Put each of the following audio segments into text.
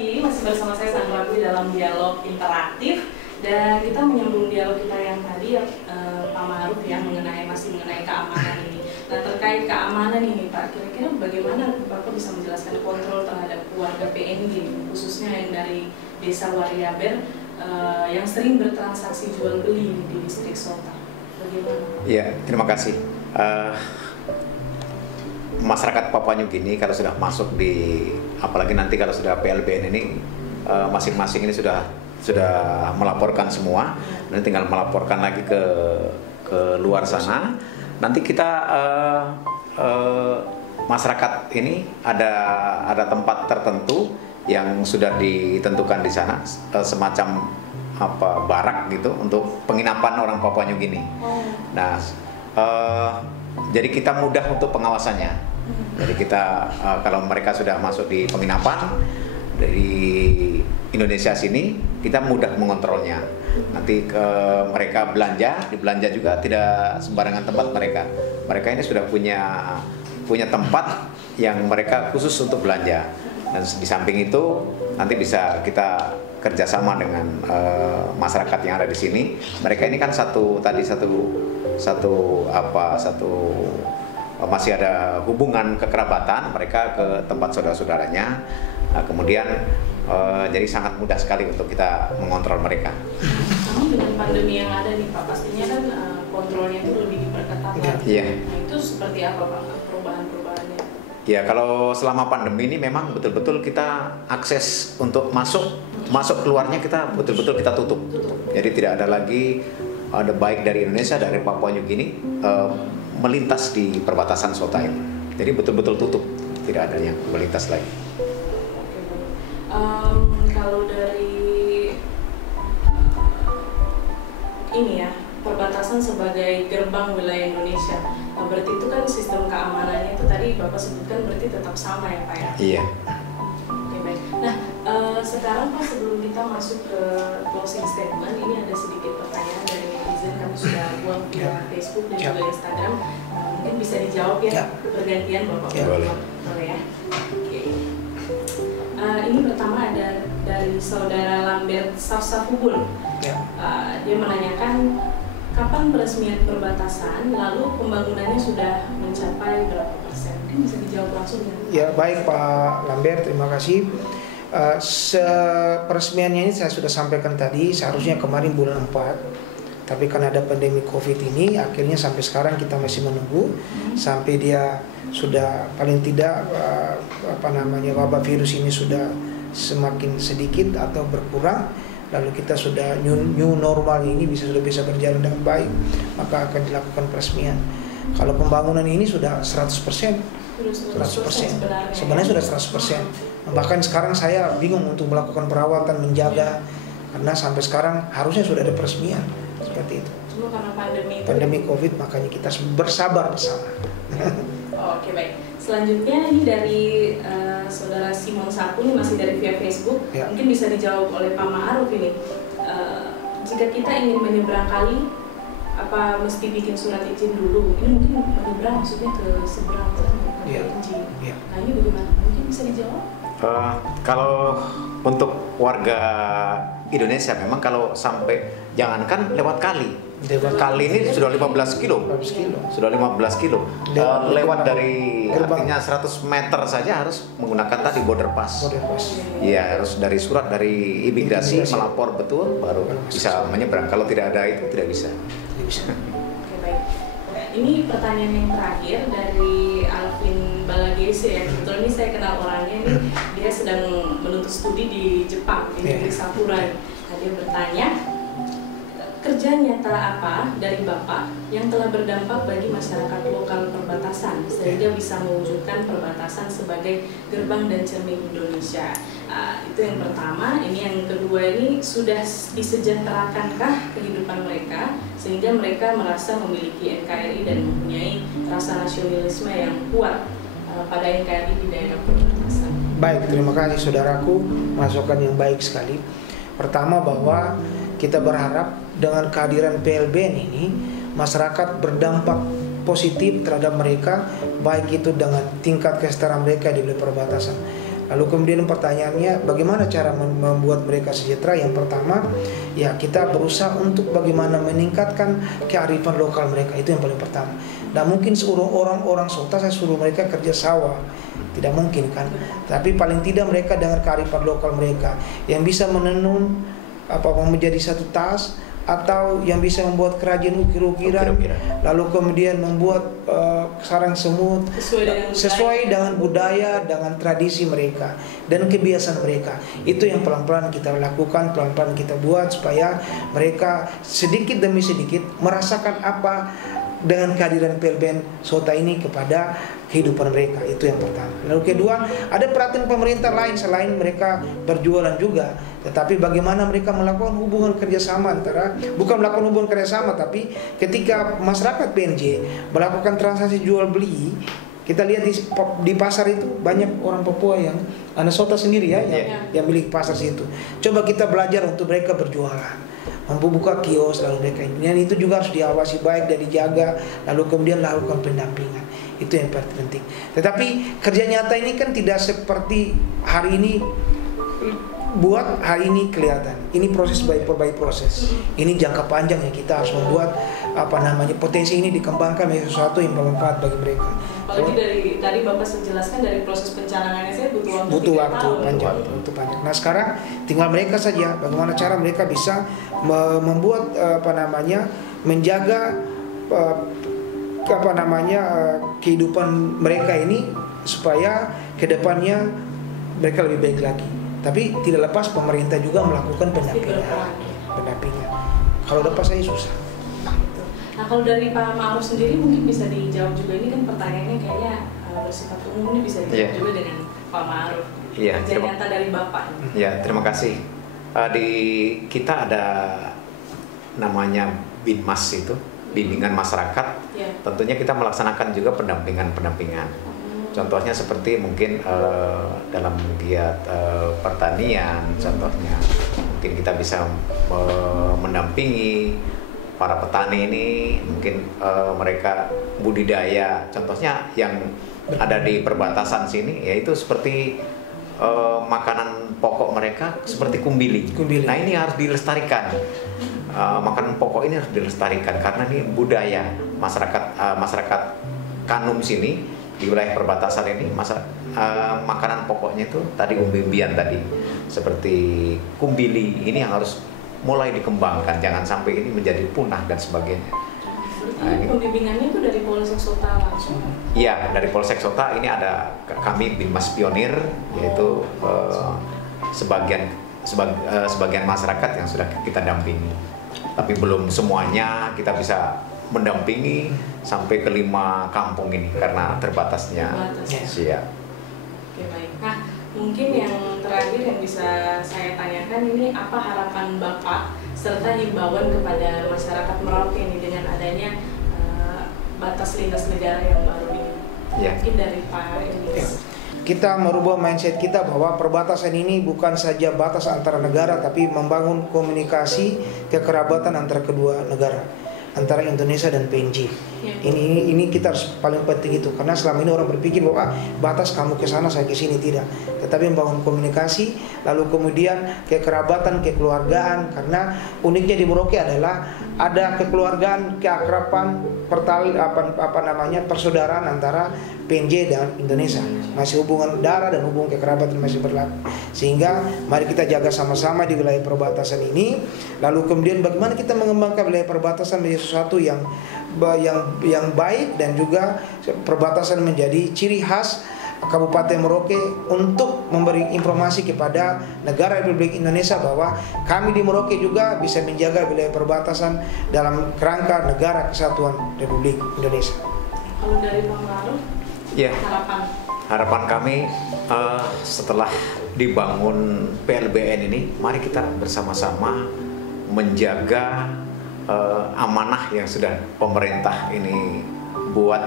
lagi, masih bersama saya Sandra Dwi dalam dialog interaktif, dan kita menyambung dialog kita yang tadi Pak Ma'ruf ya mengenai keamanan ini. Nah, terkait keamanan ini Pak, kira-kira bagaimana Bapak bisa menjelaskan kontrol terhadap keluarga PNG khususnya yang dari Desa Wariaber yang sering bertransaksi jual beli di distrik Sota? Bagaimana? Iya, terima kasih. Masyarakat Papua New Guinea kalau sudah masuk di, apalagi nanti kalau sudah PLBN ini, masing-masing ini sudah melaporkan semua, dan tinggal melaporkan lagi ke luar sana. Nanti kita masyarakat ini ada tempat tertentu yang sudah ditentukan di sana, semacam barak gitu untuk penginapan orang Papua New Guinea. Nah, jadi kita mudah untuk pengawasannya. Jadi kita kalau mereka sudah masuk di penginapan dari Indonesia sini, kita mudah mengontrolnya. Nanti mereka belanja juga tidak sembarangan tempat mereka. Mereka ini sudah punya tempat yang mereka khusus untuk belanja. Dan di samping itu nanti bisa kita kerjasama dengan masyarakat yang ada di sini. Mereka ini kan masih ada hubungan kekerabatan mereka ke tempat saudara-saudaranya. Nah, kemudian jadi sangat mudah sekali untuk kita mengontrol mereka. Namun dengan pandemi yang ada nih Pak, pastinya kan kontrolnya itu lebih diperketat lagi. Iya. Nah, itu seperti apa Pak perubahan-perubahannya? Ya, kalau selama pandemi ini memang betul-betul kita akses untuk masuk keluarnya kita betul-betul kita tutup. Jadi tidak ada lagi baik dari Indonesia, dari Papua New Guinea melintas di perbatasan Sota ini. Jadi betul-betul tutup, tidak ada yang melintas lagi. Kalau dari ini ya, perbatasan sebagai gerbang wilayah Indonesia, berarti itu kan sistem keamanannya itu tadi Bapak sebutkan berarti tetap sama ya Pak ya? Iya. Oke, baik. Nah, sekarang Pak sebelum kita masuk ke closing statement, ini ada sedikit pertanyaan dari netizen, kami sudah buang via Facebook dan juga Instagram. Mungkin bisa dijawab ya, bergantian Bapak. Boleh ya. Oke. Ini pertama ada dari saudara Lambert Safsafubul. Dia menanyakan kapan peresmian perbatasan, lalu pembangunannya sudah mencapai berapa persen? Mungkin bisa dijawab langsung ya. Ya, baik Pak Lambert, terima kasih. Peresmiannya ini saya sudah sampaikan tadi, seharusnya kemarin bulan 4. Tapi karena ada pandemi COVID ini, akhirnya sampai sekarang kita masih menunggu sampai dia sudah paling tidak wabah virus ini sudah semakin sedikit atau berkurang, lalu kita sudah new normal ini sudah bisa berjalan dengan baik, maka akan dilakukan peresmian. Kalau pembangunan ini sudah 100%. 100%. Sebenarnya sudah 100%. Bahkan sekarang saya bingung untuk melakukan perawatan, menjaga, karena sampai sekarang harusnya sudah ada peresmian. Seperti itu. Cuma karena pandemi COVID, makanya kita bersabar bersama. Oke, baik. Selanjutnya ini dari saudara Simon Sapu, ini masih dari via Facebook. Mungkin bisa dijawab oleh Pak Ma'ruf ini. Jika kita ingin menyeberang kali, apa mesti bikin surat izin dulu? Ini mungkin menyeberang maksudnya ke seberang ke izin. Nah, ini bagaimana? Mungkin bisa dijawab? Kalau untuk warga Indonesia memang kalau sampai, jangankan lewat kali ini sudah 15 kilo. Sudah 15 kilo. Lewat dari artinya 100 meter saja harus menggunakan tadi border pass. Iya, harus dari surat dari imigrasi melapor betul baru bisa menyeberang. Kalau tidak ada itu tidak bisa. Oke, baik. Ini pertanyaan yang terakhir dari Alvin Balagese ya. Kebetulan ini saya kenal orangnya, ini dia sedang menuntut studi di Jepang, di negeri Sakura. Nah, dia bertanya, kerja nyata apa dari Bapak yang telah berdampak bagi masyarakat lokal perbatasan sehingga bisa mewujudkan perbatasan sebagai gerbang dan cermin Indonesia? Itu yang pertama. Ini yang kedua, ini sudah disejahterakanKah kehidupan mereka sehingga mereka merasa memiliki NKRI dan mempunyai rasa nasionalisme yang kuat pada NKRI di daerah perbatasan? Baik, terima kasih saudaraku, masukan yang baik sekali. Pertama, bahwa kita berharap dengan kehadiran PLBN ini masyarakat berdampak positif terhadap mereka, baik itu dengan tingkat kesetaraan mereka di wilayah perbatasan. Lalu kemudian pertanyaannya, bagaimana cara membuat mereka sejahtera? Yang pertama, ya kita berusaha untuk bagaimana meningkatkan kearifan lokal mereka, itu yang paling pertama. Dan mungkin suruh orang-orang Sota saya suruh mereka kerja sawah, tidak mungkin kan. Tapi paling tidak mereka dengan kearifan lokal mereka yang bisa menenun menjadi satu tas, atau yang bisa membuat kerajinan ukir-ukiran, lalu kemudian membuat sarang semut sesuai dengan budaya, dengan tradisi mereka dan kebiasaan mereka. Itu yang pelan-pelan kita lakukan, pelan-pelan kita buat supaya mereka sedikit demi sedikit merasakan apa dengan kehadiran PLBN Sota ini kepada kehidupan mereka. Itu yang pertama. Lalu kedua, ada perhatian pemerintah lain selain mereka berjualan juga, tetapi bagaimana mereka melakukan hubungan kerjasama antara, bukan melakukan hubungan kerjasama, tapi ketika masyarakat PNJ melakukan transaksi jual beli, kita lihat di pasar itu banyak orang Papua yang anak Sota sendiri ya, yang milik pasar situ. Coba kita belajar untuk mereka berjualan, membuka kios, lalu mereka ini, dan itu juga harus diawasi baik dan dijaga, lalu kemudian lakukan pendampingan. Itu yang paling penting. Tetapi kerja nyata ini kan tidak seperti hari ini buat, hari ini kelihatan. Ini proses by proses. Ini jangka panjang yang kita harus membuat potensi ini dikembangkan menjadi sesuatu yang bermanfaat bagi mereka. Apalagi dari tadi Bapak jelaskan dari proses pencanangannya saya butuh waktu panjang. Nah sekarang tinggal mereka saja bagaimana cara mereka bisa membuat menjaga kehidupan mereka ini supaya kedepannya mereka lebih baik lagi. Tapi tidak lepas pemerintah juga melakukan pendampingan. Kalau lepas saya susah. Nah kalau dari Pak Ma'ruf sendiri mungkin bisa dijawab juga, ini kan pertanyaannya kayaknya bersifat umum, ini bisa dijawab juga dengan Pak Ma'ruf. Kerja nyata dari Bapak. Ya, terima kasih. Di kita ada namanya Binmas itu, bimbingan masyarakat. Tentunya kita melaksanakan juga pendampingan. Contohnya seperti mungkin dalam giat pertanian, contohnya mungkin kita bisa mendampingi para petani ini, mungkin mereka budidaya, contohnya yang ada di perbatasan sini, yaitu seperti makanan pokok mereka seperti kumbili. Nah ini harus dilestarikan. Makanan pokok ini harus dilestarikan karena ini budaya masyarakat Kanum sini di wilayah perbatasan ini. Makanan pokoknya itu tadi umbi-umbian tadi seperti kumbili, ini yang harus mulai dikembangkan, jangan sampai ini menjadi punah dan sebagainya. Pembimbingannya itu dari Polsek Sota langsung? Iya, dari Polsek Sota ini ada kami Binmas Pionir, yaitu sebagian masyarakat yang sudah kita dampingi. Tapi belum semuanya kita bisa mendampingi sampai ke 5 kampung ini karena terbatasnya. Siap. Oke, baik. Nah, mungkin yang terakhir yang bisa saya tanyakan ini, apa harapan Bapak serta himbauan kepada masyarakat Merauke ini dengan adanya batas lintas negara yang baru ini? Mungkin dari Pak Elis. Kita merubah mindset kita bahwa perbatasan ini bukan saja batas antara negara, tapi membangun komunikasi kekerabatan antara kedua negara, antara Indonesia dan PNJ. Ini kita harus paling penting itu, karena selama ini orang berpikir bahwa batas kamu ke sana saya ke sini, tidak. Tetapi membangun komunikasi, lalu kemudian kekerabatan, kekeluargaan, karena uniknya di Merauke adalah ada kekeluargaan, keakraban, persaudaraan antara PNJ dan Indonesia. Masih hubungan darah dan hubungan kekerabatan masih berlaku. Sehingga mari kita jaga sama-sama di wilayah perbatasan ini. Lalu kemudian bagaimana kita mengembangkan wilayah perbatasan menjadi sesuatu yang baik, dan juga perbatasan menjadi ciri khas Kabupaten Merauke untuk memberi informasi kepada negara Republik Indonesia bahwa kami di Merauke juga bisa menjaga wilayah perbatasan dalam kerangka negara kesatuan Republik Indonesia. Kalau dari Pak Ma'ruf, harapan kami setelah dibangun PLBN ini, mari kita bersama-sama menjaga amanah yang sudah pemerintah ini buat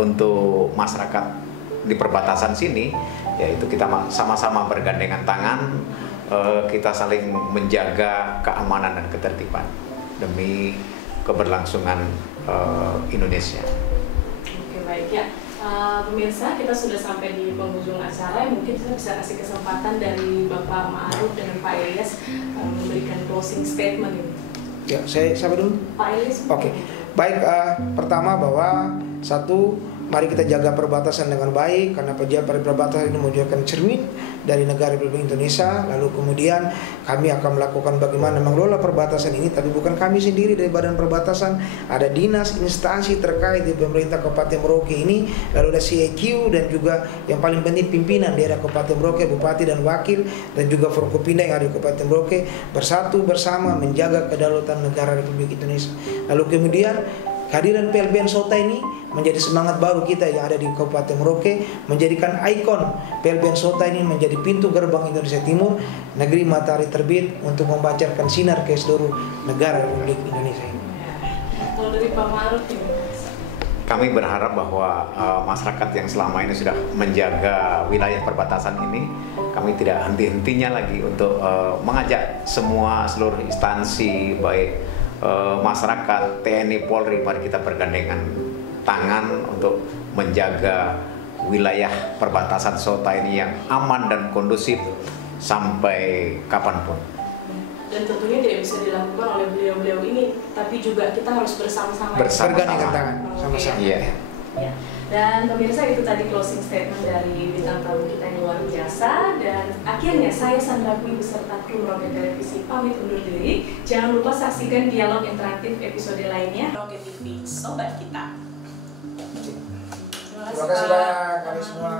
untuk masyarakat di perbatasan sini, yaitu kita sama-sama bergandengan tangan, kita saling menjaga keamanan dan ketertiban demi keberlangsungan Indonesia. Oke, baik ya. Pemirsa, kita sudah sampai di penghujung acara. Mungkin kita bisa kasih kesempatan dari Bapak Ma'ruf dan Pak Ilyas memberikan closing statement ini. Ya, saya siapa dulu? Pak Ilyas. Oke. Baik, pertama bahwa satu, mari kita jaga perbatasan dengan baik, karena pejabat perbatasan ini menunjukkan cermin dari negara Republik Indonesia. Lalu kemudian kami akan melakukan bagaimana mengelola perbatasan ini, tapi bukan kami sendiri dari Badan Perbatasan, ada dinas instansi terkait di pemerintah Kabupaten Merauke ini, lalu ada CIQ dan juga yang paling penting pimpinan daerah Kabupaten Merauke, bupati dan wakil, dan juga Forkopimda yang ada di Kabupaten Merauke bersatu bersama menjaga kedaulatan negara Republik Indonesia. Lalu kemudian kehadiran PLBN Sota ini menjadi semangat baru kita yang ada di Kabupaten Merauke, menjadikan ikon PLBN Sota ini menjadi pintu gerbang Indonesia Timur, negeri matahari terbit, untuk mempancarkan sinar ke seluruh negara Republik Indonesia ini. Kalau dari Pak Ma'ruf ini, Kami berharap bahwa masyarakat yang selama ini sudah menjaga wilayah perbatasan ini, kami tidak henti-hentinya lagi untuk mengajak seluruh instansi, baik masyarakat, TNI, Polri, mari kita bergandengan tangan untuk menjaga wilayah perbatasan Sota ini yang aman dan kondusif sampai kapanpun. Dan tentunya tidak bisa dilakukan oleh beliau-beliau ini, tapi juga kita harus bersama-sama. Bergandengan tangan, sama-sama. Iya. Ya. Dan pemirsa, itu tadi closing statement dari bintang tamu kita yang luar biasa. Dan akhirnya saya Sandra Pui beserta kru Merauke Televisi pamit undur diri. Jangan lupa saksikan dialog interaktif episode lainnya Merauke TV, sobat kita. Terima kasih banyak kami semua.